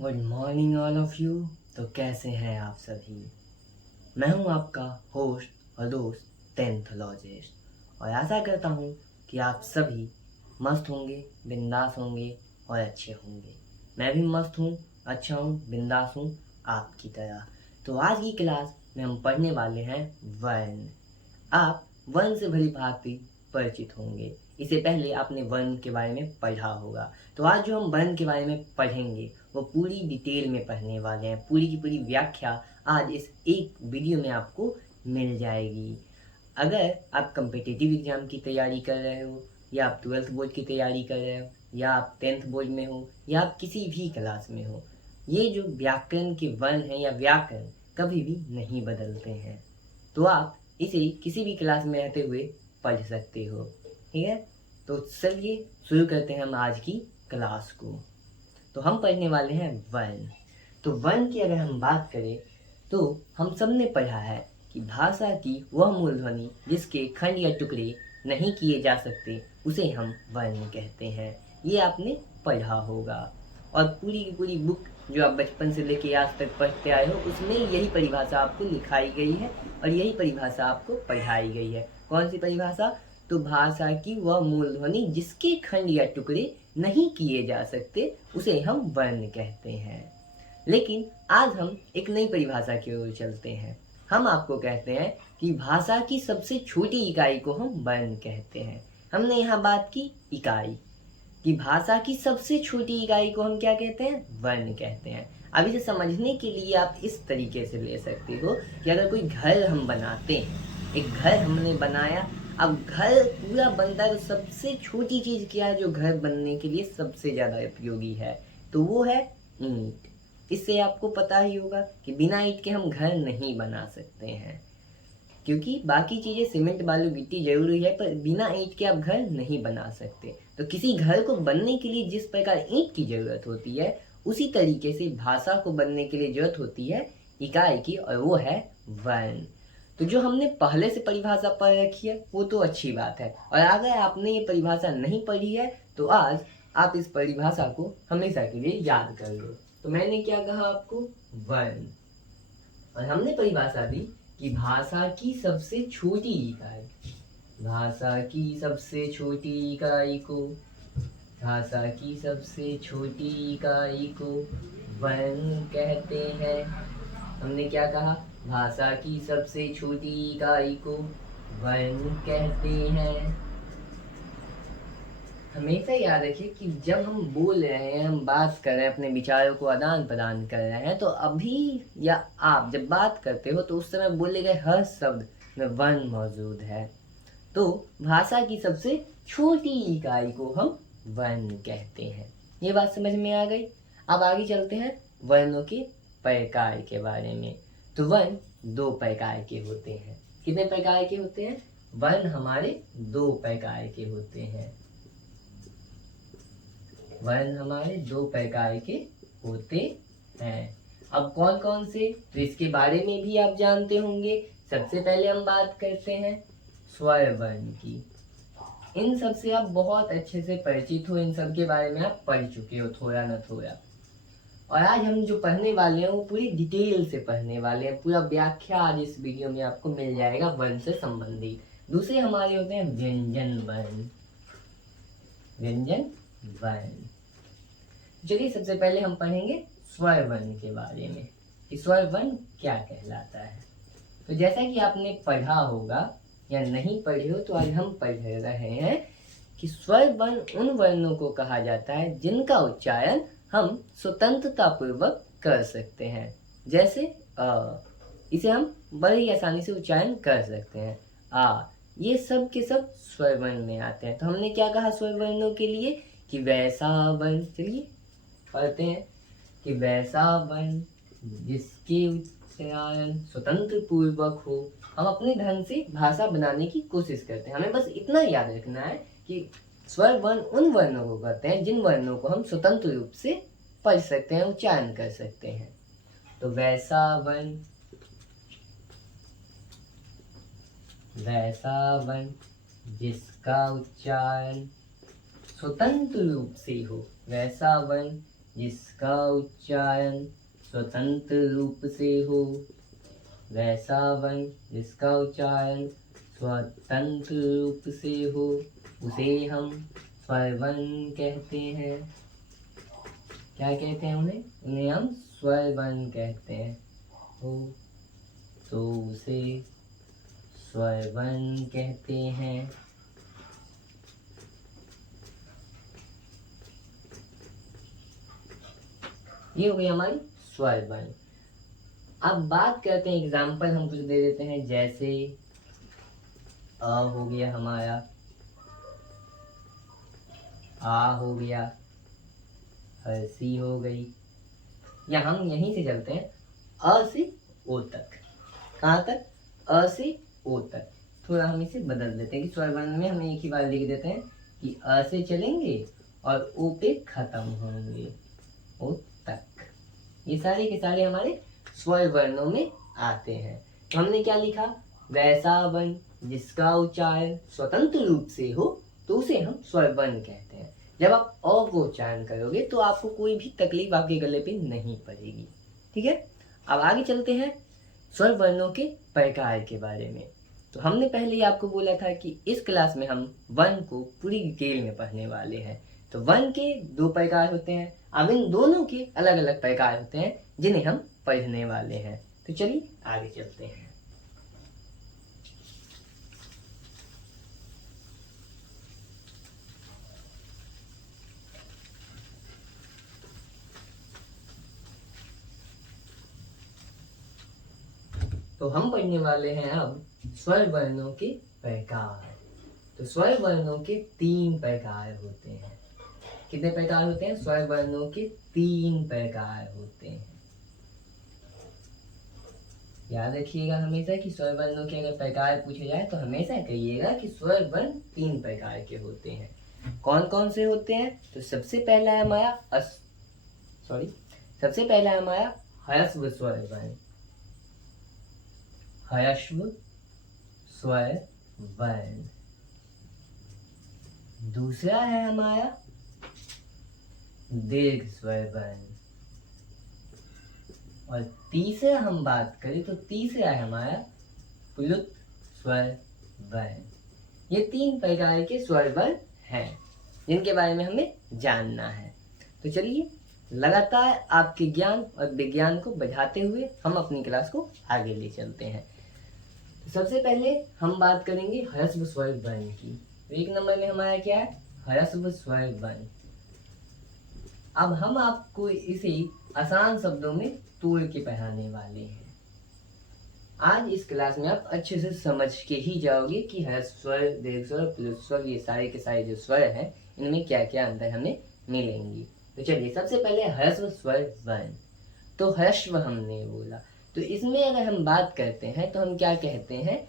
Good morning all of you. तो कैसे हैं आप सभी। मैं हूं आपका होस्ट और दोस्त टेंथोलॉजिस्ट और आशा करता हूं कि आप सभी मस्त होंगे, बिंदास होंगे और अच्छे होंगे। मैं भी मस्त हूं, अच्छा हूं, बिंदास हूं आपकी तरह। तो आज की क्लास में हम पढ़ने वाले हैं वर्ण। आप वर्ण से भली भांति परिचित होंगे। इससे पहले आपने वर्ण के बारे में पढ़ा होगा। तो आज जो हम वर्ण के बारे में पढ़ेंगे वो पूरी डिटेल में पढ़ने वाले हैं। पूरी की पूरी व्याख्या आज इस एक वीडियो में आपको मिल जाएगी। अगर आप कम्पिटिटिव एग्जाम की तैयारी कर रहे हो, या आप 12th बोर्ड की तैयारी कर रहे हो, या आप 10th बोर्ड में हो, या आप किसी भी क्लास में हो, ये जो व्याकरण के वर्ण हैं या व्याकरण कभी भी नहीं बदलते हैं। तो आप इसे किसी भी क्लास में रहते हुए पढ़ सकते हो। ठीक है, तो चलिए शुरू करते हैं हम आज की क्लास को। तो हम पढ़ने वाले हैं वर्ण। तो वर्ण की अगर हम बात करें तो हम सब ने पढ़ा है कि भाषा की वह मूल ध्वनि जिसके खंड या टुकड़े नहीं किए जा सकते उसे हम वर्ण कहते हैं। ये आपने पढ़ा होगा और पूरी की पूरी बुक जो आप बचपन से लेके आज तक पढ़ते आए हो उसमें यही परिभाषा आपको लिखाई गई है और यही परिभाषा आपको पढ़ाई गई है। कौन सी परिभाषा? तो भाषा की वह मूल ध्वनि जिसके खंड या टुकड़े नहीं किए जा सकते उसे हम वर्ण कहते हैं। लेकिन आज हम एक नई परिभाषा की ओर चलते हैं। हम आपको कहते हैं कि भाषा की सबसे छोटी इकाई को हम वर्ण कहते हैं। हमने यहाँ बात की इकाई कि भाषा की सबसे छोटी इकाई को हम क्या कहते हैं? वर्ण कहते हैं। अब इसे समझने के लिए आप इस तरीके से ले सकते हो कि अगर कोई घर हम बनाते हैं, एक घर हमने बनाया, अब घर पूरा बनता है तो सबसे छोटी चीज क्या है जो घर बनने के लिए सबसे ज्यादा उपयोगी है? तो वो है ईंट। इससे आपको पता ही होगा कि बिना ईंट के हम घर नहीं बना सकते हैं, क्योंकि बाकी चीजें सीमेंट बालू गिट्टी जरूरी है पर बिना ईंट के आप घर नहीं बना सकते। तो किसी घर को बनने के लिए जिस प्रकार ईंट की जरूरत होती है उसी तरीके से भाषा को बनने के लिए जरूरत होती है इकाई की, और वो है वर्ण। तो जो हमने पहले से परिभाषा पढ़ रखी है वो तो अच्छी बात है, और अगर आपने ये परिभाषा नहीं पढ़ी है तो आज आप इस परिभाषा को हमेशा के लिए याद कर लो। तो मैंने क्या कहा आपको? वर्ण। और हमने परिभाषा दी कि भाषा की सबसे छोटी इकाई, भाषा की सबसे छोटी इकाई को, भाषा की सबसे छोटी इकाई को वर्ण कहते हैं। हमने क्या कहा? भाषा की सबसे छोटी इकाई को वर्ण कहते हैं। हमेशा याद रखिए कि जब हम बोल रहे हैं, हम बात कर रहे हैं, अपने विचारों को आदान प्रदान कर रहे हैं, तो अभी या आप जब बात करते हो तो उस समय बोले गए हर शब्द में वर्ण मौजूद है। तो भाषा की सबसे छोटी इकाई को हम वर्ण कहते हैं। ये बात समझ में आ गई। अब आगे चलते हैं वर्णों के प्रकार के बारे में। तो वर्ण दो प्रकार के होते हैं। कितने प्रकार के होते हैं? वर्ण हमारे दो प्रकार के होते हैं। वर्ण हमारे दो प्रकार के होते हैं। अब कौन कौन से? तो इसके बारे में भी आप जानते होंगे। सबसे पहले हम बात करते हैं स्वर वर्ण की। इन सब से आप बहुत अच्छे से परिचित हो, इन सब के बारे में आप पढ़ चुके हो थोड़ा ना थोड़ा। और आज हम जो पढ़ने वाले हैं वो पूरी डिटेल से पढ़ने वाले हैं। पूरा व्याख्या आज इस वीडियो में आपको मिल जाएगा वर्ण से संबंधित। दूसरे हमारे होते हैं व्यंजन वर्ण। व्यंजन वर्ण। चलिए सबसे पहले हम पढ़ेंगे स्वर वर्ण के बारे में कि स्वर वर्ण क्या कहलाता है। तो जैसा कि आपने पढ़ा होगा या नहीं पढ़े हो तो आज हम पढ़ रहे हैं कि स्वर वर्ण उन वर्णों को कहा जाता है जिनका उच्चारण हम स्वतंत्रता पूर्वक कर सकते हैं। जैसे अ, इसे हम बड़े ही आसानी से उच्चारण कर सकते हैं। आ, ये सब के सब स्वर वर्ण में आते हैं। तो हमने क्या कहा स्वर वर्णों के लिए? कि वैसा वर्ण, चलिए पढ़ते हैं कि वैसा वर्ण जिसके उच्चारण स्वतंत्र पूर्वक हो। हम अपने ढंग से भाषा बनाने की कोशिश करते हैं। हमें बस इतना याद रखना है कि स्वर वर्ण उन वर्णों को कहते हैं जिन वर्णों को हम स्वतंत्र रूप से पढ़ सकते हैं, उच्चारण कर सकते हैं। तो वैसा वर्ण, वैसा वर्ण जिसका उच्चारण स्वतंत्र रूप से हो, वैसा वर्ण जिसका उच्चारण स्वतंत्र रूप से हो। वैसा वर्ण जिसका उच्चारण स्वतंत्र रूप से हो उसे हम स्वर वर्ण कहते हैं। क्या कहते हैं उन्हें? उन्हें हम स्वर वर्ण कहते हैं। हो तो उसे स्वर वर्ण कहते हैं। ये हो गई हमारी स्वर वर्ण। अब बात करते हैं, एग्जाम्पल हम कुछ दे देते हैं, जैसे अ हो गया हमारा, आ हो गया, हर्षी हो गई, या हम यहीं से चलते हैं अ से ओ तक। कहाँ तक? अ से ओ तक। थोड़ा हम इसे बदल देते हैं कि स्वर वर्ण में हम एक ही बार लिख देते हैं कि अ से चलेंगे और ओ पे खत्म होंगे, ओ तक। ये सारे के सारे हमारे स्वर वर्णों में आते हैं। तो हमने क्या लिखा? वैसा वर्ण जिसका उच्चारण स्वतंत्र रूप से हो तो उसे हम स्वर वर्ण कहते हैं। जब आप अ को उच्चारण करोगे तो आपको कोई भी तकलीफ आपके गले पे नहीं पड़ेगी। ठीक है, अब आगे चलते हैं स्वर वर्णों के प्रकार के बारे में। तो हमने पहले ही आपको बोला था कि इस क्लास में हम वर्ण को पूरी डिटेल में पढ़ने वाले हैं। तो वर्ण के दो प्रकार होते हैं। अब इन दोनों के अलग अलग प्रकार होते हैं जिन्हें हम पढ़ने वाले हैं। तो चलिए आगे चलते हैं। तो हम पढ़ने वाले हैं अब स्वर वर्णों के प्रकार। तो स्वर वर्णों के 3 प्रकार होते हैं। कितने प्रकार होते हैं? स्वर वर्णों के 3 प्रकार होते हैं। याद रखिएगा हमेशा कि स्वर वर्णों के अगर प्रकार पूछे जाए तो हमेशा कहिएगा कि स्वर वर्ण 3 प्रकार के होते हैं। कौन कौन से होते हैं? तो सबसे पहला है हमारा सबसे पहला है हमारा ह्रस्व स्वर वर्ण। ह्रस्व स्वर वर्ण। दूसरा है हमारा दीर्घ स्वर वर्ण। और तीसरा हम बात करें तो तीसरा है हमारा प्लुत स्वर वर्ण। ये 3 प्रकार के स्वर वर्ण हैं जिनके बारे में हमें जानना है। तो चलिए लगातार आपके ज्ञान और विज्ञान को बढ़ाते हुए हम अपनी क्लास को आगे ले चलते हैं। तो सबसे पहले हम बात करेंगे ह्रस्व स्वर वर्ण की। तो 1 नंबर में हमारा क्या है? ह्रस्व स्वर वर्ण। अब हम आपको इसे आसान शब्दों में तोड़ के पढ़ाने वाले हैं। आज इस क्लास में आप अच्छे से समझ के ही जाओगे कि ह्रस्व स्वर, दीर्घ स्वर, प्लुत स्वर, ये सारे के सारे जो स्वर हैं इनमें क्या क्या अंतर हमें मिलेंगी। तो चलिए सबसे पहले ह्रस्व स्वर वर्ण। तो ह्रस्व हमने बोला, तो इसमें अगर हम बात करते हैं तो हम क्या कहते हैं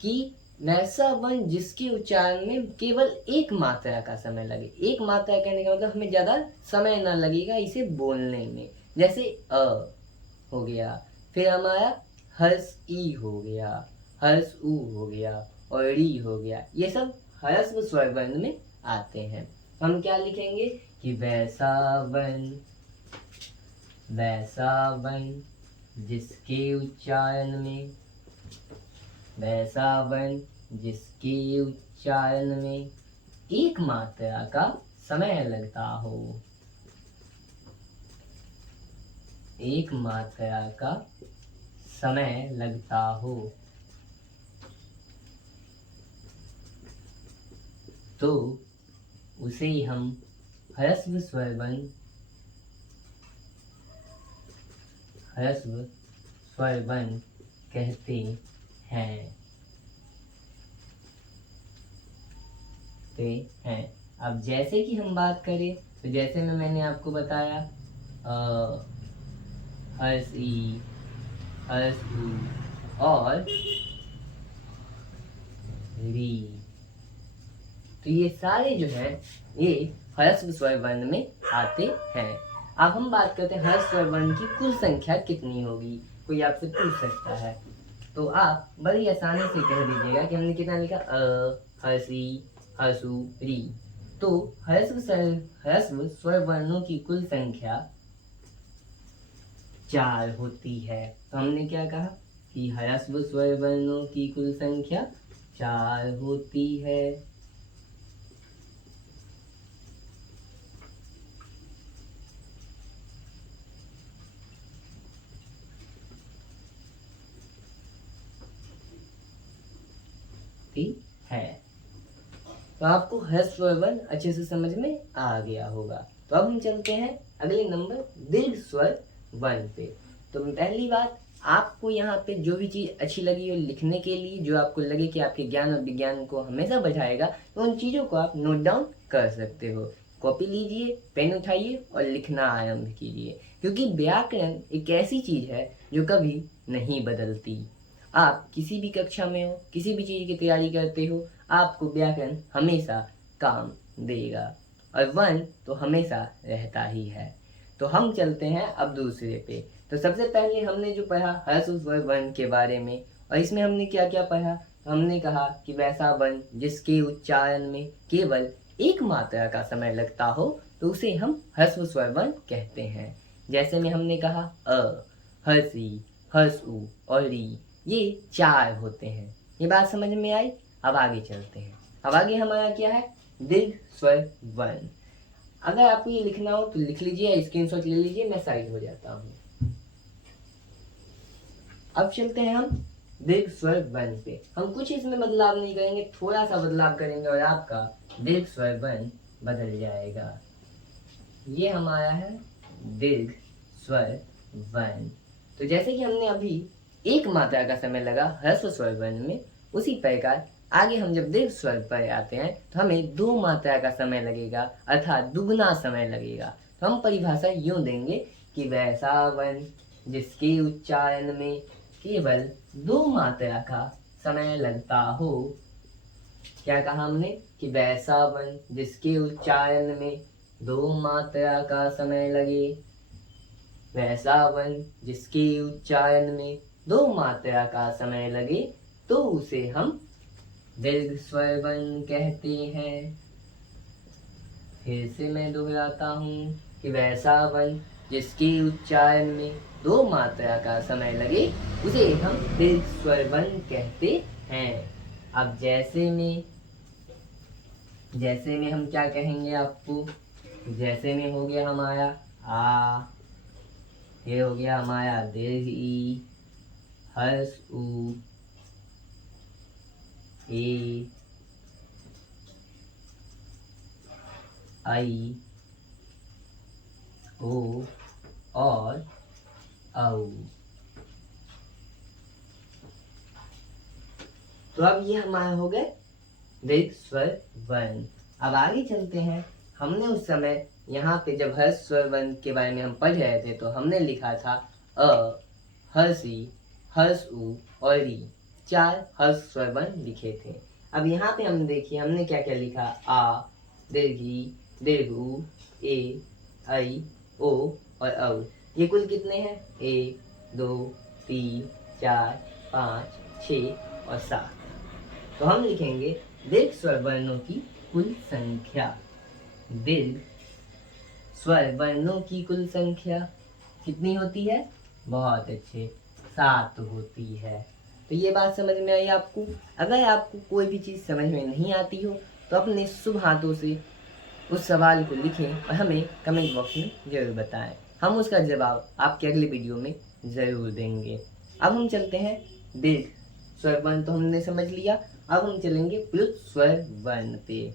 कि वैसा वर्ण जिसके उच्चारण में केवल एक मात्रा का समय लगे। एक मात्रा कहने का मतलब हमें ज्यादा समय ना लगेगा इसे बोलने में। जैसे अ हो गया, फिर हमारा हर्ष ई हो गया, हर्ष ऊ हो गया और री हो गया। ये सब ह्रस्व स्वर वर्ण में आते हैं। हम क्या लिखेंगे कि वैसा वर्ण जिसके उच्चारण में, वैसा वर्ण जिसके उच्चारण में एक मात्रा का समय लगता हो, एक मात्रा का समय लगता हो, तो उसे हम ह्रस्व स्वर वर्ण कहते हैं। अब जैसे कि हम बात करें तो जैसे में मैंने आपको बताया हर्ष ई, हर्ष ऊ और री, तो ये सारे जो हैं ये ह्रस्व स्वर वर्ण में आते हैं। अब हम बात करते हैं ह्रस्व स्वर वर्ण की कुल संख्या कितनी होगी, कोई आपसे पूछ सकता है। तो आप बड़ी आसानी से कह दीजिएगा कि हमने कितना लिखा, हर्षी, हर्षु, री। तो ह्रस्व स्वर वर्णों की कुल संख्या 4 होती है। तो हमने क्या कहा कि ह्रस्व स्वर वर्णों की कुल संख्या 4 होती है। है तो आपको ह्रस्व स्वर वर्ण अच्छे से समझ में आ गया होगा। तो अब हम चलते हैं अगले नंबर दीर्घ स्वर वर्ण पे। तो पहली बात, आपको यहाँ पे जो भी चीज़ अच्छी लगी हो लिखने के लिए, जो आपको लगे कि आपके ज्ञान और विज्ञान को हमेशा बढ़ाएगा, तो उन चीज़ों को आप नोट डाउन कर सकते हो। कॉपी लीजिए, पेन उठाइए और लिखना आरंभ कीजिए, क्योंकि व्याकरण एक ऐसी चीज़ है जो कभी नहीं बदलती। आप किसी भी कक्षा में हो, किसी भी चीज़ की तैयारी करते हो, आपको व्याकरण हमेशा काम देगा और वर्ण तो हमेशा रहता ही है। तो हम चलते हैं अब दूसरे पे। तो सबसे पहले हमने जो पढ़ा ह्रस्व स्वर वर्ण के बारे में, और इसमें हमने क्या क्या पढ़ा। तो हमने कहा कि वैसा वर्ण जिसके उच्चारण में केवल एक मात्रा का समय लगता हो तो उसे हम ह्रस्व स्वर वर्ण कहते हैं। जैसे में हमने कहा अ, हर्षी, हर्षु और री, ये 4 होते हैं। ये बात समझ में आई। अब आगे चलते हैं। अब आगे हमारा क्या है, दीर्घ स्वर वर्ण। अगर आपको ये लिखना हो तो लिख लीजिए, स्क्रीनशॉट ले लीजिए, मैं साइड हो जाता हूँ। अब चलते हैं हम दीर्घ स्वर वर्ण पे। हम कुछ इसमें बदलाव नहीं करेंगे, थोड़ा सा बदलाव करेंगे और आपका दीर्घ स्वर वर्ण बदल जाएगा। ये हमारा है दीर्घ स्वर वर्ण। तो जैसे कि हमने अभी एक मात्रा का समय लगा ह्रस्व स्वर वर्ण में, उसी प्रकार आगे हम जब दीर्घ स्वर पर आते हैं तो हमें 2 मात्रा का समय लगेगा, अर्थात दुगना समय लगेगा। तो हम परिभाषा यूं देंगे कि वैसा वर्ण जिसके उच्चारण में केवल 2 मात्रा का समय लगता हो। क्या कहा हमने कि वैसा वर्ण जिसके उच्चारण में 2 मात्रा का समय लगे, वैसा वर्ण जिसके उच्चारण में 2 मात्रा का समय लगे तो उसे हम दीर्घ स्वर वर्ण कहते हैं। फिर से मैं दोहराता हूँ कि वैसा वर्ण जिसके उच्चारण में 2 मात्रा का समय लगे उसे हम दीर्घ स्वर वर्ण कहते हैं। अब जैसे में हम क्या कहेंगे आपको, जैसे में हो गया हमारा आ, ये हो गया हमारा दीर्घ ई, हर्ष उ, ए, आई, ओ और औ। तो अब ये हमारे हो गए दीर्घ स्वर वर्ण। अब आगे चलते हैं। हमने उस समय यहाँ पे जब हर्ष स्वर वर्ण के बारे में हम पढ़ रहे थे तो हमने लिखा था अ, हर्षी, हर्ष उ और री, 4 हर्ष स्वर वर्ण लिखे थे। अब यहाँ पे हम देखिए हमने क्या क्या लिखा, आ, दीर्घी, दीर्घ उ, ए, आई, ओ और औ। ये कुल कितने हैं, 1 2 3 4 5 6 और 7। तो हम लिखेंगे दीर्घ स्वर वर्णों की कुल संख्या। दीर्घ स्वर वर्णों की कुल संख्या कितनी होती है, बहुत अच्छे, 7 होती है। तो ये बात समझ में आई आपको। अगर आपको कोई भी चीज़ समझ में नहीं आती हो तो अपने शुभ हाथों से उस सवाल को लिखें और हमें कमेंट बॉक्स में ज़रूर बताएं। हम उसका जवाब आपके अगले वीडियो में ज़रूर देंगे। अब हम चलते हैं दीर्घ स्वर वर्ण तो हमने समझ लिया। अब हम चलेंगे प्लुत स्वर वर्ण पे।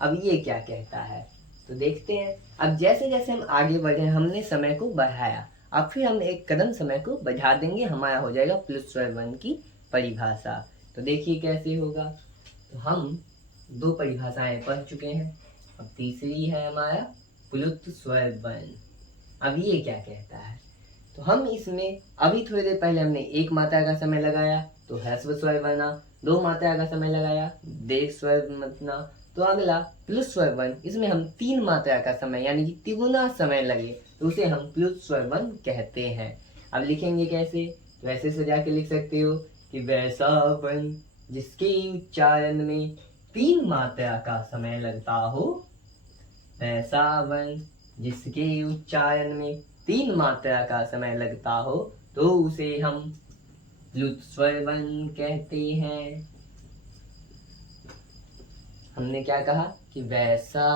अब ये क्या कहता है तो देखते हैं। अब जैसे जैसे हम आगे बढ़े हमने समय को बढ़ाया, अब फिर हम एक कदम समय को बढ़ा देंगे, हमारा हो जाएगा प्लुत स्वर वर्ण की परिभाषा। तो देखिए कैसे होगा। तो हम 2 परिभाषाएं पढ़ चुके हैं, अब तीसरी है हमारा प्लुत स्वर वर्ण। अब ये क्या कहता है तो हम इसमें अभी थोड़ी देर पहले हमने 1 मात्रा का समय लगाया तो ह्रस्व स्वर बना, 2 मात्रा का समय लगाया दीर्घ स्वर बना, तो अगला प्लुत स्वर वर्ण, इसमें हम 3 मात्रा का समय यानी कि तिगुना समय लगे तो उसे हम प्लुत स्वर वर्ण कहते हैं। अब लिखेंगे कैसे, तो ऐसे सजा के लिख सकते हो कि वैसा वर्ण जिसके उच्चारण में 3 मात्रा का समय लगता हो, वैसा वर्ण जिसके उच्चारण में 3 मात्रा का समय लगता हो, तो उसे हम प्लुत स्वर वर्ण कहते हैं। हमने क्या कहा कि वैसा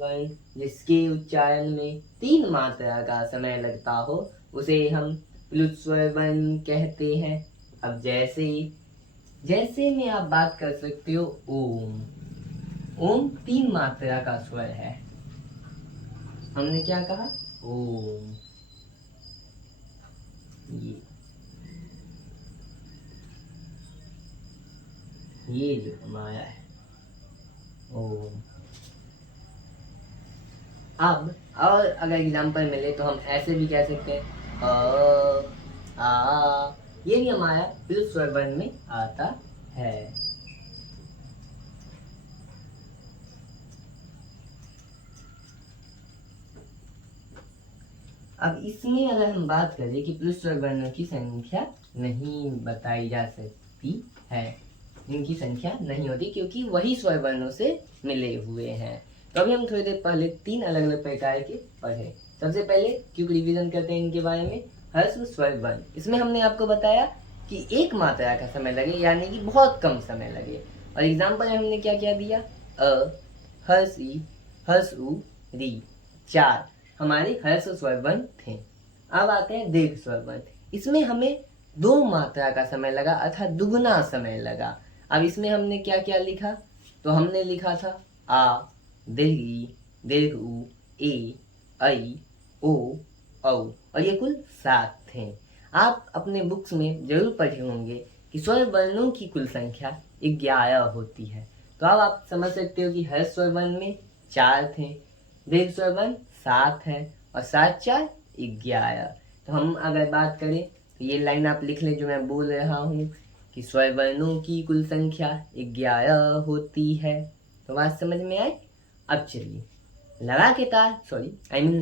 वर्ण जिसके उच्चारण में 3 मात्रा का समय लगता हो, उसे हम प्लुत स्वर वर्ण कहते हैं। अब जैसे में आप बात कर सकते हो ओम। ओम 3 मात्रा का स्वर है। हमने क्या कहा? ओम। ये जो हमारा है ओम। अब और अगर एग्जाम्पल मिले तो हम ऐसे भी कह सकते हैं आ। ये भी हमारा प्लुत स्वर वर्ण में आता है। अब इसमें अगर हम बात करें कि प्लुत स्वर वर्णों की संख्या नहीं बताई जा सकती है, इनकी संख्या नहीं होती क्योंकि वही स्वर वर्णों से मिले हुए हैं। तो अभी हम थोड़ी देर पहले 3 अलग अलग प्रकार के पढ़े। सबसे पहले क्यों रिवीजन करते हैं इनके बारे में। ह्रस्व स्वर वर्ण, इसमें हमने आपको बताया कि 1 मात्रा का समय लगे, यानी कि बहुत कम समय लगे। और एग्जाम्पल में हमने क्या क्या दिया? अ, हर्ष ई, हर्ष उ, री, 4 हमारे ह्रस्व स्वर वर्ण थे। अब आते हैं दीर्घ स्वर वर्ण। इसमें हमें 2 मात्रा का समय लगा, अर्थात दुगुना समय लगा। अब इसमें हमने क्या क्या लिखा? तो हमने लिखा था आ, दीर्घ ई, दीर्घ उ, ए, ऐ, ओ, औ, और ये कुल 7 थे। आप अपने बुक्स में जरूर पढ़े होंगे कि स्वर वर्णों की कुल संख्या 11 होती है। तो अब आप समझ सकते हो कि ह्रस्व स्वर वर्ण में 4 थे, दीर्घ स्वर वर्ण 7 है, और 7 4 11। तो हम अगर बात करें तो ये लाइन आप लिख लें जो मैं बोल रहा हूँ कि स्वर वर्णों की कुल संख्या 11 होती है। तो बात समझ में आए? अब चलिए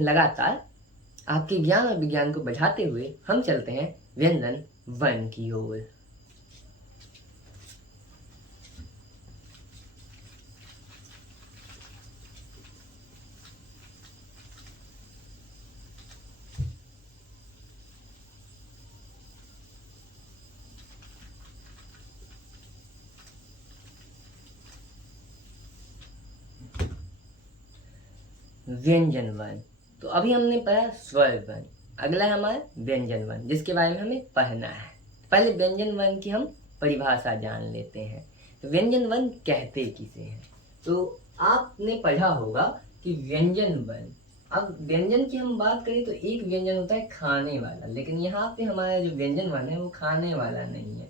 लगातार आपके ज्ञान और विज्ञान को बढ़ाते हुए हम चलते हैं व्यंजन वर्ण की ओर। व्यंजन वर्ण। तो अभी हमने पढ़ा स्वर वर्ण, अगला है हमारा व्यंजन वर्ण, जिसके बारे में हमें पढ़ना है। पहले व्यंजन वर्ण की हम परिभाषा जान लेते हैं। तो व्यंजन वर्ण कहते किसे हैं? तो आपने पढ़ा होगा कि व्यंजन वर्ण, अब व्यंजन की हम बात करें तो एक व्यंजन होता है खाने वाला, लेकिन यहाँ पे हमारा जो व्यंजन वर्ण है वो खाने वाला नहीं है,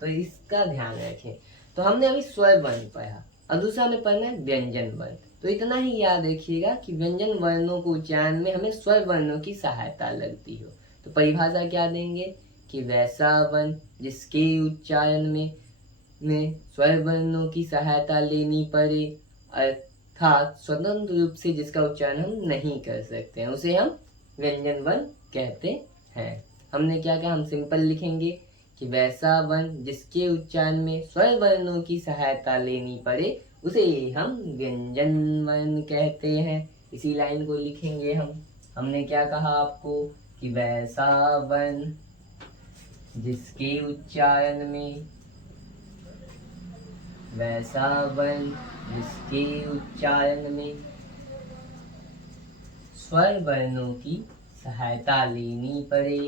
तो इसका ध्यान रखें। तो हमने अभी स्वर वर्ण पढ़ा और दूसरा हमें पढ़ना है व्यंजन वर्ण। तो इतना ही याद रखिएगा कि व्यंजन वर्णों को उच्चारण में हमें स्वर वर्णों की सहायता लगती हो। तो परिभाषा क्या देंगे कि वैसा वर्ण जिसके उच्चारण में स्वर वर्णों की सहायता लेनी पड़े, अर्थात स्वतंत्र रूप से जिसका उच्चारण हम नहीं कर सकते हैं, उसे हम व्यंजन वर्ण कहते हैं। हमने क्या कहा? हम सिंपल लिखेंगे कि वैसा वर्ण जिसके उच्चारण में स्वर वर्णों की सहायता लेनी पड़े, उसे हम व्यंजन वर्ण कहते हैं। इसी लाइन को लिखेंगे हम। हमने क्या कहा आपको कि वैसा वर्ण जिसके उच्चारण में स्वर वर्णों की सहायता लेनी पड़े,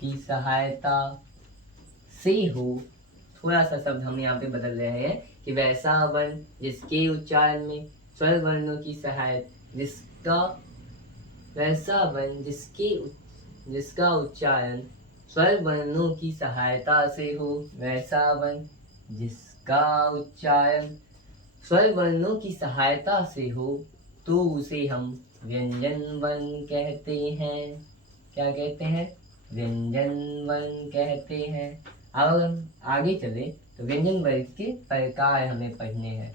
की सहायता से हो। थोड़ा सा शब्द हम यहाँ पे बदल रहे हैं कि वैसा वर्ण जिसके उच्चारण में स्वर वर्णों की सहायता, वैसा वर्ण जिसका उच्चारण स्वर वर्णों की सहायता से हो, वैसा वर्ण जिसका उच्चारण स्वर वर्णों की सहायता से हो, तो उसे हम व्यंजन वर्ण कहते हैं। क्या कहते हैं? व्यंजन वर्ण कहते हैं। अब हम आगे चले तो व्यंजन वर्ण के प्रकार हमें पढ़ने हैं।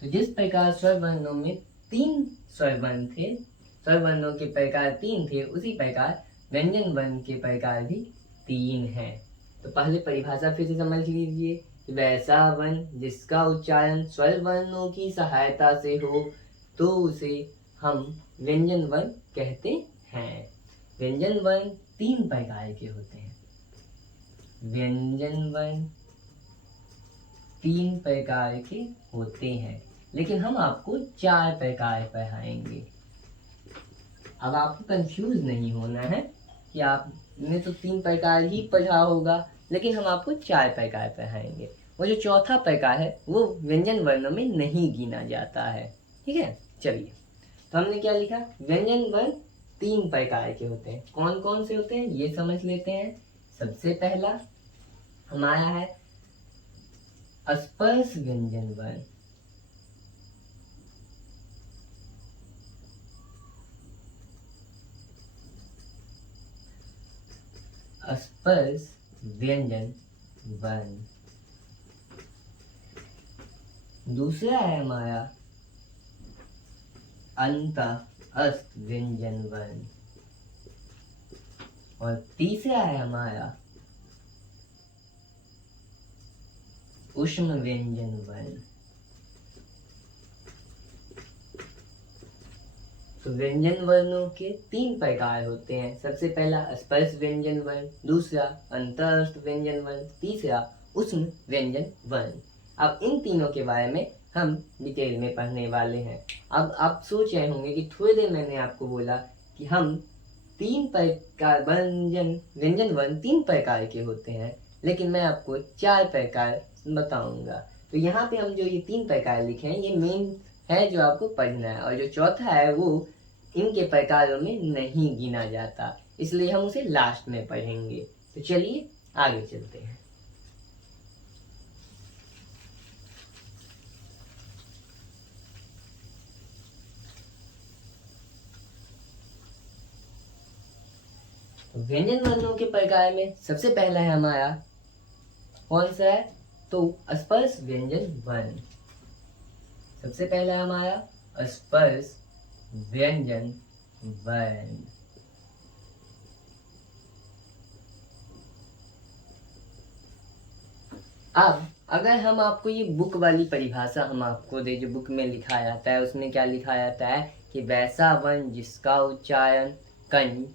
तो जिस प्रकार स्वर वर्णों में 3 स्वर वर्ण थे, स्वर वर्णों के प्रकार 3 थे, उसी प्रकार व्यंजन वर्ण के प्रकार भी 3 हैं। तो पहले परिभाषा फिर से समझ लीजिए वैसा वन जिसका उच्चारण स्वर वर्णों की सहायता से हो तो उसे हम व्यंजन वर्ण कहते हैं। व्यंजन वर्ण 3 प्रकार के होते हैं। व्यंजन वर्ण 3 प्रकार के होते हैं, लेकिन हम आपको 4 प्रकार पढ़ाएंगे। अब आपको कंफ्यूज नहीं होना है कि आपने तो 3 प्रकार ही पढ़ा होगा, लेकिन हम आपको 4 प्रकार पढ़ाएंगे। वो जो चौथा प्रकार है वो व्यंजन वर्णों में नहीं गिना जाता है। ठीक है, चलिए तो हमने क्या लिखा, व्यंजन वर्ण 3 प्रकार के होते हैं। कौन कौन से होते हैं ये समझ लेते हैं। सबसे पहला हमारा है स्पर्श व्यंजन वर्ण। स्पर्श व्यंजन वर्ण। दूसरा है हमारा अंतःस्थ व्यंजन वर्ण। और तीसरा है हमारा ऊष्म व्यंजन वर्ण। तो व्यंजन वर्णों के 3 प्रकार होते हैं। सबसे पहला स्पर्श व्यंजन वर्ण, दूसरा अंतःस्थ व्यंजन वर्ण, तीसरा ऊष्म व्यंजन वर्ण। अब इन तीनों के बारे में हम डिटेल में पढ़ने वाले हैं। अब आप सोच रहे होंगे कि थोड़ी देर मैंने आपको बोला कि हम 3 प्रकार व्यंजन वर्ण 3 प्रकार के होते हैं, लेकिन मैं आपको 4 प्रकार बताऊंगा। तो यहाँ पे हम जो ये 3 प्रकार लिखे हैं ये मेन है जो आपको पढ़ना है, और जो चौथा है वो इनके प्रकारों में नहीं गिना जाता, इसलिए हम उसे लास्ट में पढ़ेंगे। तो चलिए आगे चलते हैं। तो व्यंजन वर्णों के प्रकार में सबसे पहला है हमारा कौन सा है, तो स्पर्श व्यंजन वर्ण। सबसे पहला है हमारा स्पर्श व्यंजन वर्ण। अब अगर हम आपको ये बुक वाली परिभाषा हम आपको दे, जो बुक में लिखा जाता है उसमें क्या लिखा जाता है कि वैसा वर्ण जिसका उच्चारण कंठ,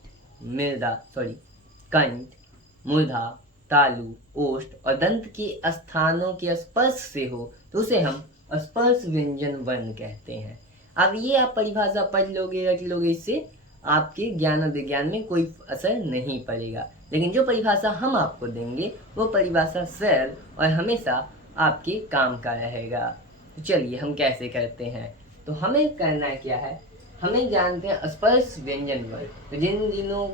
मूर्धा, तालु, ओष्ठ और दंत के स्थानों के स्पर्श से हो तो उसे हम स्पर्श व्यंजन वर्ण कहते हैं। अब ये आप परिभाषा पढ़ लोगे, रख लोगे, इससे आपके ज्ञान और विज्ञान में कोई असर नहीं पड़ेगा, लेकिन जो परिभाषा हम आपको देंगे वो परिभाषा सरल और हमेशा आपके काम का रहेगा। तो चलिए हम कैसे करते हैं। तो हमें करना क्या है, हमें जानते हैं स्पर्श व्यंजन वर्ण। तो जिन दिनों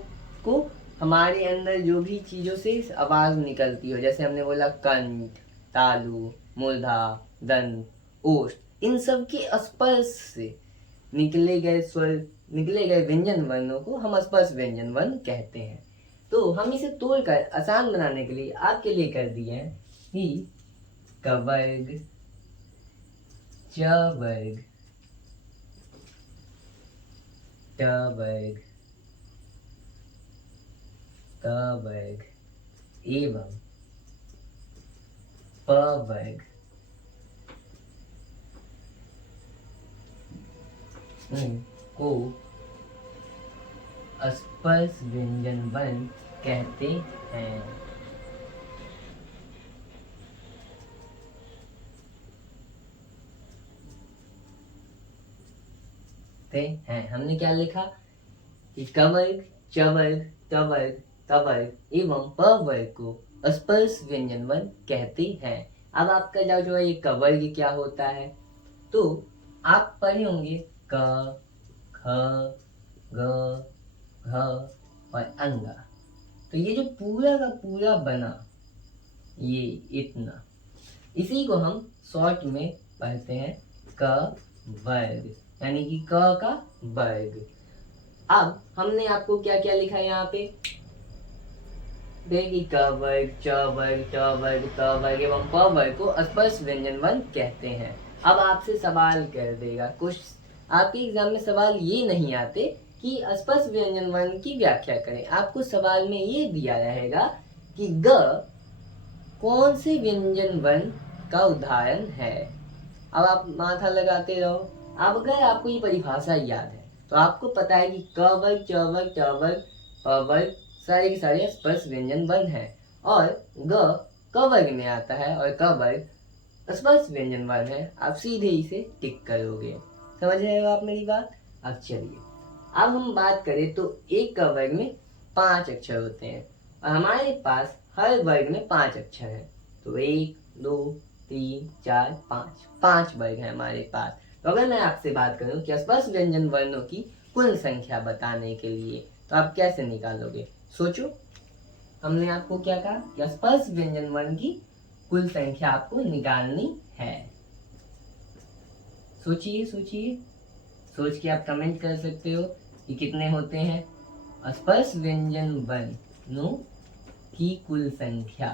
को हमारे अंदर जो भी चीज़ों से आवाज़ निकलती हो, जैसे हमने बोला कंठ, तालु, मूर्धा, दंत, ओष्ठ, इन सब के स्पर्श से निकले गए व्यंजन वर्णों को हम स्पर्श व्यंजन वर्ण कहते हैं। तो हम इसे तोड़कर आसान बनाने के लिए आपके लिए कर दिए हैं ही का वर्ग, च वर्ग, ट वर्ग, त वर्ग एवं प वर्ग को स्पर्श व्यंजन वर्ण कहते हैं। हमने क्या लिखा कि क वर्ग, च वर्ग, त वर्ग, त वर्ग एवं प वर्ग को स्पर्श व्यंजन वर्ण कहते हैं। अब आपका डाउट होगा ये क वर्ग क्या होता है, तो आप पढ़े होंगे क, ख, ग, घ और अंगा। तो ये जो पूरा का पूरा बना ये इतना, इसी को हम शॉर्ट में पढ़ते हैं क वर्ग, यानी कि क का वर्ग। अब हमने आपको क्या क्या लिखा है यहाँ पे, देखिए क वर्ग, च वर्ग, ट वर्ग, त वर्ग एवं प वर्ग को स्पर्श व्यंजन वर्ण कहते हैं। अब आपसे सवाल कर देगा, कुछ आपके एग्जाम में सवाल ये नहीं आते कि स्पर्श व्यंजन वर्ण की व्याख्या करें। आपको सवाल में ये दिया रहेगा कि ग कौन से व्यंजन वर्ण का उदाहरण है। अब आप माथा लगाते रहो। अब अगर आपको ये परिभाषा याद है तो आपको पता है कि क वर्ग, च वर्ग, ट वर्ग, प वर्ग सारे के सारे स्पर्श व्यंजन वर्ण हैं और ग क वर्ग में आता है और क वर्ग स्पर्श व्यंजन वर्ण है। आप सीधे इसे टिक करोगे। समझ रहे हो आप मेरी बात। अब चलिए, अब हम बात करें तो एक क वर्ग में 5 अक्षर होते हैं और हमारे पास हर वर्ग में 5 अक्षर हैं। तो 1, 2, 3, 4, 5 वर्ग है हमारे पास। तो अगर मैं आपसे बात करूं कि स्पर्श व्यंजन वर्णों की कुल संख्या बताने के लिए तो आप कैसे निकालोगे। सोचो, हमने आपको क्या कहा कि स्पर्श व्यंजन वर्ण की कुल संख्या आपको निकालनी है। सोचिए सोचिए, सोच के आप कमेंट कर सकते हो कि कितने होते हैं स्पर्श व्यंजन वर्णों की कुल संख्या।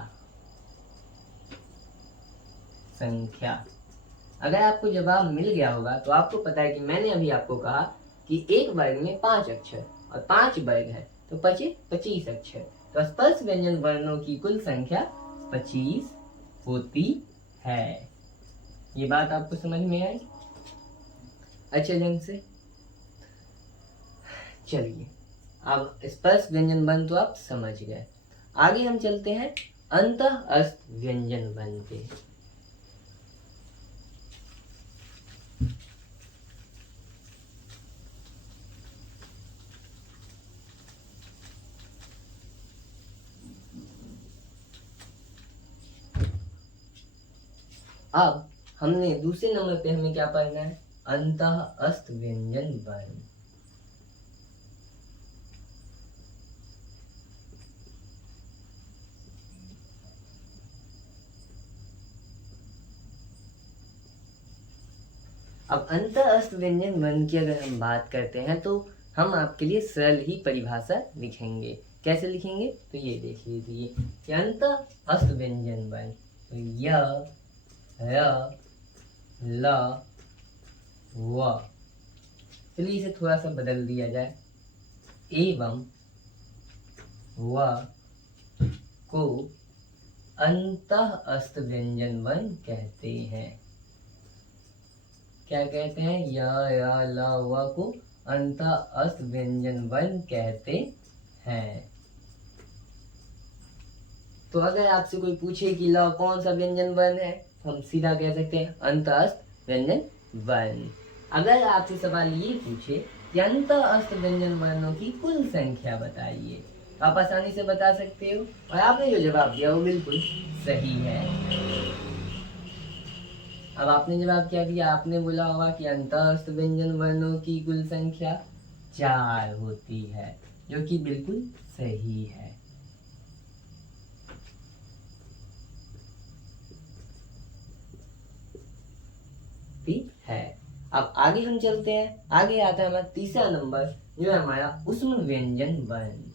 अगर आपको जवाब मिल गया होगा तो आपको पता है कि मैंने अभी आपको कहा कि एक वर्ग में 5 अक्षर और 5 वर्ग है तो 25 अक्षर। तो स्पर्श व्यंजन वर्णों की कुल संख्या 25 होती है। ये बात आपको समझ में आई अच्छे ढंग से। चलिए, अब स्पर्श व्यंजन वर्ण तो आप समझ गए। आगे हम चलते हैं अंतःस्थ व्यंजन वर्ण पे। अब हमने दूसरे नंबर पे हमें क्या पढ़ना है, अंतःस्थ व्यंजन वर्ण। अब अंतःस्थ व्यंजन वर्ण की अगर हम बात करते हैं तो हम आपके लिए सरल ही परिभाषा लिखेंगे। कैसे लिखेंगे तो ये देख लीजिए कि अंतःस्थ व्यंजन वर्ण तो य, र, ल, व। चलिए इसे थोड़ा सा बदल दिया जाए। एवं व को अंतःस्थ व्यंजन वर्ण कहते हैं। क्या कहते हैं, य, ल, व को अंतःस्थ व्यंजन वर्ण कहते हैं। तो अगर आपसे कोई पूछे कि ल कौन सा व्यंजन वर्ण है तो हम सीधा कह सकते हैं अंतःस्थ व्यंजन वर्ण। अगर आपसे सवाल ये पूछे कि अंतःस्थ व्यंजन वर्णों की कुल संख्या बताइए तो आप आसानी से बता सकते हो और आपने जो जवाब दिया वो बिल्कुल सही है। अब आपने जवाब क्या दिया, आपने बोला होगा कि अंतःस्थ व्यंजन वर्णों की कुल संख्या 4 होती है, जो कि बिल्कुल सही है। ठीक है। अब आगे हम चलते हैं। आगे आता है हमारा तीसरा नंबर जो है हमारा ऊष्म व्यंजन वर्ण।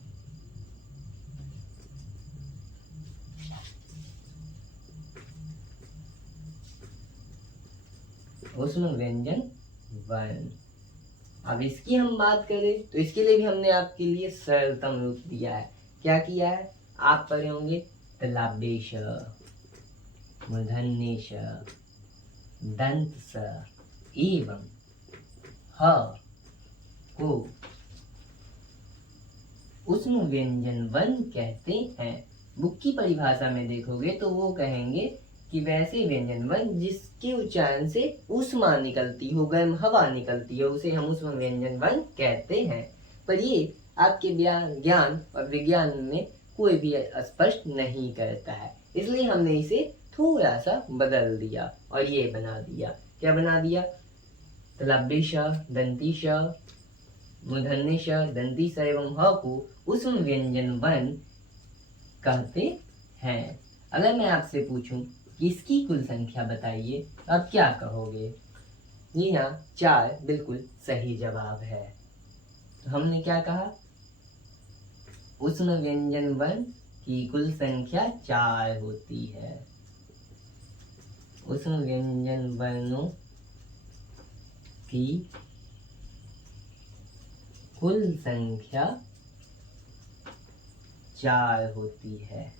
ऊष्म व्यंजन वर्ण। अब इसकी हम बात करें तो इसके लिए भी हमने आपके लिए सरलतम रूप दिया है। क्या किया है, आप पढ़े होंगे तलाब्य श, मूर्धन्य श, दंत स एवं ह को ऊष्म व्यंजन वर्ण कहते हैं। बुक की परिभाषा में देखोगे तो वो कहेंगे कि वैसे व्यंजन वर्ण जिसके उच्चारण से ऊष्मा निकलती हो, गर्म हवा निकलती हो, उसे हम ऊष्म व्यंजन वर्ण कहते हैं। पर ये आपके ज्ञान और विज्ञान में कोई भी स्पष्ट नहीं करता है, इसलिए हमने इसे थोड़ा सा बदल दिया और ये बना दिया। क्या बना दिया, तलब्य श, दंती श, मूर्धन्य श, दंती स एवं ह को ऊष्म व्यंजन वर्ण कहते हैं। अगर मैं आपसे पूछूं कि इसकी कुल संख्या बताइए तो आप क्या कहोगे। जी हाँ, 4 बिल्कुल सही जवाब है। तो हमने क्या कहा, ऊष्म व्यंजन वर्ण की कुल संख्या 4 होती है। ऊष्म व्यंजन वर्णों की कुल संख्या 4 होती है।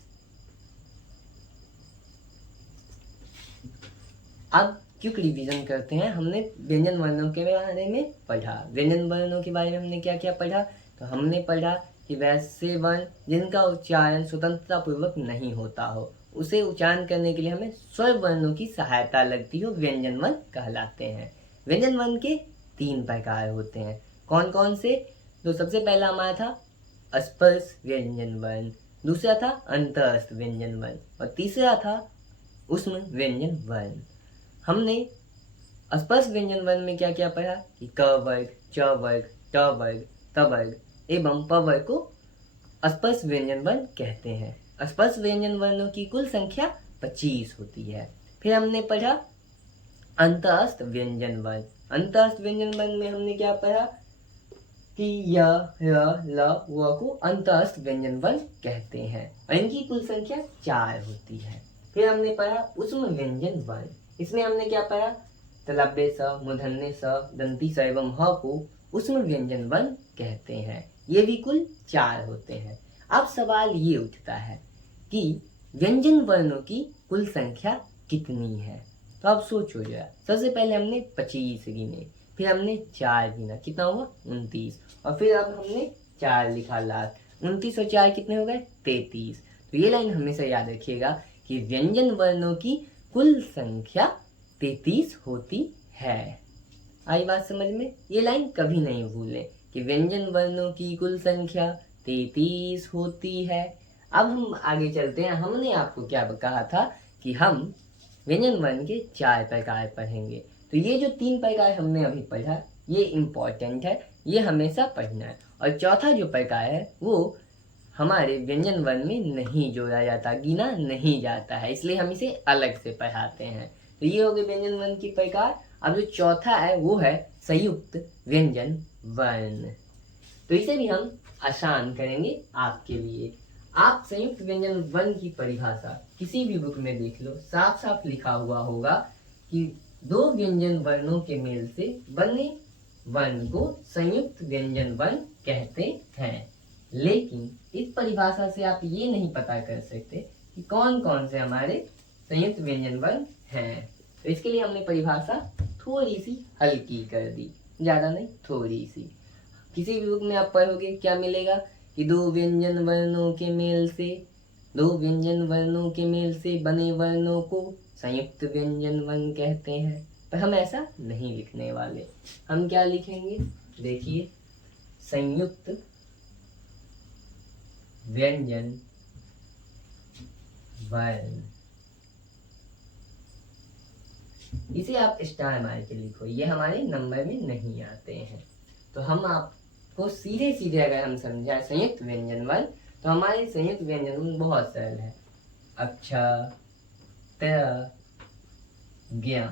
अब क्विक रिवीजन करते हैं। हमने व्यंजन वर्णों के बारे में पढ़ा। व्यंजन वर्णों के बारे में हमने क्या क्या पढ़ा? तो हमने पढ़ा कि वैसे वर्ण जिनका उच्चारण स्वतंत्रता पूर्वक नहीं होता हो, उसे उच्चारण करने के लिए हमें स्वर वर्णों की सहायता लगती हो, व्यंजन वर्ण कहलाते हैं। व्यंजन वर्ण के 3 प्रकार होते हैं। कौन कौन से? तो सबसे पहला हमारा था स्पर्श व्यंजन वर्ण, दूसरा था अंतःस्थ व्यंजन वर्ण और तीसरा था ऊष्म व्यंजन वर्ण। हमने स्पर्श व्यंजन वर्ण में क्या क्या पढ़ा कि क वर्ग, च वर्ग, ट वर्ग, त वर्ग एवं प वर्ग को स्पर्श व्यंजन वर्ण कहते हैं। स्पर्श व्यंजन वर्णों की कुल संख्या 25 होती है। फिर हमने पढ़ा अंतःस्थ व्यंजन वर्ण। अंतःस्थ व्यंजन वर्ण में हमने क्या पढ़ा कि य, र, ल, व को अंतःस्थ व्यंजन वर्ण कहते हैं और इनकी कुल संख्या 4 होती है। फिर हमने पढ़ा ऊष्म व्यंजन वर्ण। इसमें हमने क्या पढ़ा? तलव्य स, मूर्धन्य स, दंती स एवं ह को ऊष्म व्यंजन वर्ण कहते हैं। ये भी कुल 4 होते हैं। अब सवाल ये उठता है कि व्यंजन वर्णों की कुल संख्या कितनी है? तो अब सोचो जरा। सबसे पहले हमने 25 गिने, फिर हमने 4 गिना, कितना हुआ? 29, और फिर अब हमने 4 लिखा लास्ट। 29 और 4 कितने हो गए? 33। तो ये लाइन हमेशा याद रखिएगा कि व्यंजन वर्णों की कुल संख्या 33 होती है। आई बात समझ में? ये लाइन कभी नहीं भूलें कि व्यंजन वर्णों की कुल संख्या 33 होती है। अब हम आगे चलते हैं। हमने आपको क्या कहा था कि हम व्यंजन वर्ण के 4 प्रकार पढ़ेंगे। तो ये जो 3 प्रकार हमने अभी पढ़ा, ये इम्पोर्टेंट है, ये हमेशा पढ़ना है। और चौथा जो प्रकार है वो हमारे व्यंजन वर्ण में नहीं जोड़ा जाता, गिना नहीं जाता है, इसलिए हम इसे अलग से पढ़ाते हैं। तो ये हो गए व्यंजन वर्ण की प्रकार। अब जो चौथा है वो है संयुक्त व्यंजन वर्ण। तो इसे भी हम आसान करेंगे आपके लिए। आप संयुक्त व्यंजन वर्ण की परिभाषा किसी भी बुक में देख लो, साफ साफ लिखा हुआ होगा कि 2 व्यंजन वर्णों के मेल से बने वर्ण को संयुक्त व्यंजन वर्ण कहते हैं। लेकिन इस परिभाषा से आप ये नहीं पता कर सकते कि कौन कौन से हमारे संयुक्त व्यंजन वर्ण हैं। तो इसके लिए हमने परिभाषा थोड़ी सी हल्की कर दी, ज़्यादा नहीं, थोड़ी सी। किसी भी बुक में आप पढ़ोगे क्या मिलेगा कि 2 व्यंजन वर्णों के मेल से बने वर्णों को संयुक्त व्यंजन वर्ण कहते हैं। पर हम ऐसा नहीं लिखने वाले। हम क्या लिखेंगे? देखिए, संयुक्त व्यंजन वर्ण। इसे आप स्टार मार के लिखो, ये हमारे नंबर में नहीं आते हैं। तो हम आपको सीधे सीधे अगर हम समझाएं संयुक्त व्यंजन वर्ण, तो हमारे संयुक्त व्यंजन वर्ण बहुत सरल है। अक्ष, त, ज्ञ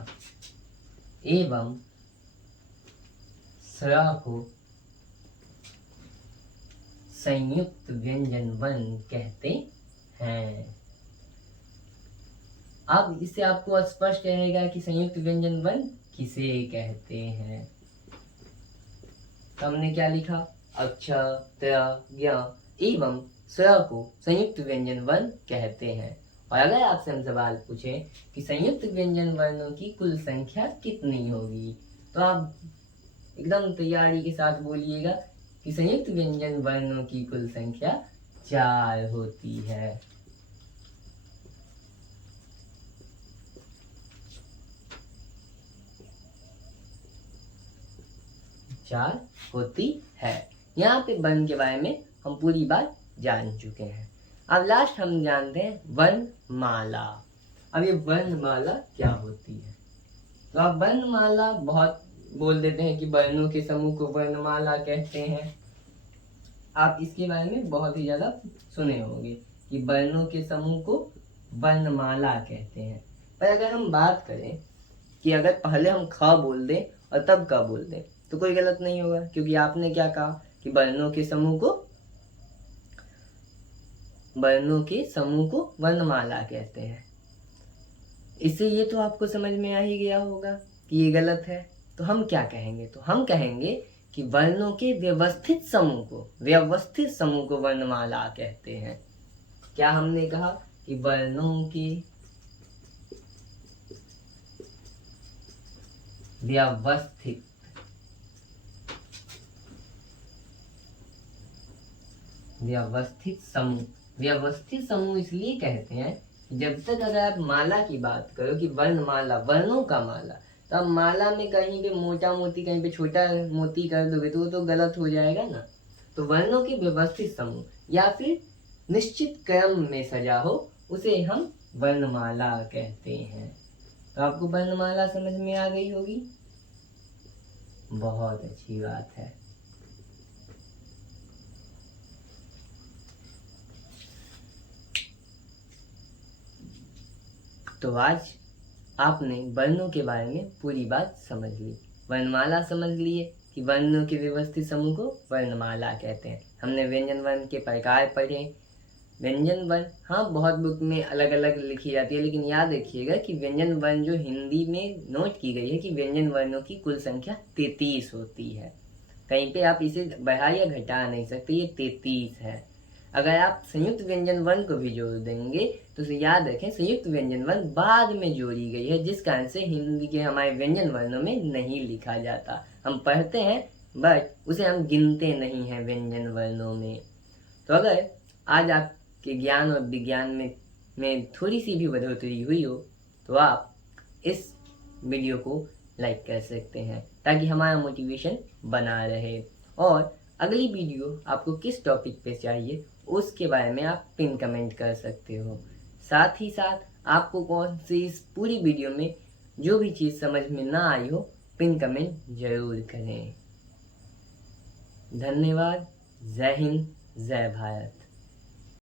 एवं स्र को संयुक्त व्यंजन वर्ण कहते हैं। अब इससे आपको स्पष्ट रहेगा कि संयुक्त व्यंजन वर्ण किसे कहते हैं। तो हमने क्या लिखा? अक्ष, त, ज्ञ एवं स्र को संयुक्त व्यंजन वर्ण कहते हैं। और अगर आपसे हम सवाल पूछें कि संयुक्त व्यंजन वर्णों की कुल संख्या कितनी होगी, तो आप एकदम तैयारी के साथ बोलिएगा कि संयुक्त व्यंजन वर्णों की कुल संख्या 4 होती है। चार होती है। यहाँ पे वर्ण के बारे में हम पूरी बात जान चुके हैं। अब लास्ट हम जानते हैं वर्णमाला। अब ये वर्णमाला क्या होती है? तो अब वर्णमाला बहुत बोल देते हैं कि वर्णों के समूह को वर्णमाला कहते हैं। आप इसके बारे में बहुत ही ज्यादा सुने होंगे कि वर्णों के समूह को वर्णमाला कहते हैं। पर अगर हम बात करें कि अगर पहले हम ख बोल दें और तब क बोल दें तो कोई गलत नहीं होगा, क्योंकि आपने क्या कहा कि वर्णों के समूह को वर्णमाला कहते हैं। इससे ये तो आपको समझ में आ ही गया होगा कि ये गलत है। तो हम क्या कहेंगे? तो हम कहेंगे कि वर्णों के व्यवस्थित समूह को वर्णमाला कहते हैं। क्या हमने कहा कि वर्णों के व्यवस्थित। व्यवस्थित समूह। व्यवस्थित समूह इसलिए कहते हैं जब तक अगर आप माला की बात करो कि वर्णमाला, वर्णों का माला, तो आप माला में कहीं पे मोटा मोती कहीं पे छोटा मोती कर दोगे तो वो तो गलत हो जाएगा ना। तो वर्णों के व्यवस्थित समूह या फिर निश्चित क्रम में सजा हो उसे हम वर्णमाला कहते हैं। तो आपको वर्णमाला समझ में आ गई होगी, बहुत अच्छी बात है। तो आज आपने वर्णों के बारे में पूरी बात समझ ली। वर्णमाला समझ लिए कि वर्णों के व्यवस्थित समूह को वर्णमाला कहते हैं। हमने व्यंजन वर्ण के प्रकार पढ़े। व्यंजन वर्ण, हाँ, बहुत बुक में अलग अलग लिखी जाती है, लेकिन याद रखिएगा कि व्यंजन वर्ण जो हिंदी में नोट की गई है कि व्यंजन वर्णों की कुल संख्या 33 होती है। कहीं पे आप इसे बढ़ा या घटा नहीं सकते, ये 33 है। अगर आप संयुक्त व्यंजन वर्ण को भी जोड़ देंगे तो याद रखें संयुक्त व्यंजन वर्ण बाद में जोड़ी गई है, जिस कारण से हिंदी के हमारे व्यंजन वर्णों में नहीं लिखा जाता। हम पढ़ते हैं बट उसे हम गिनते नहीं हैं व्यंजन वर्णों में। तो अगर आज आपके ज्ञान और विज्ञान में थोड़ी सी भी बढ़ोतरी हुई हो तो आप इस वीडियो को लाइक कर सकते हैं ताकि हमारा मोटिवेशन बना रहे। और अगली वीडियो आपको किस टॉपिक पे चाहिए उसके बारे में आप पिन कमेंट कर सकते हो। साथ ही साथ आपको कौन सी इस पूरी वीडियो में जो भी चीज़ समझ में ना आई हो पिन कमेंट जरूर करें। धन्यवाद। जय हिंद, जय भारत।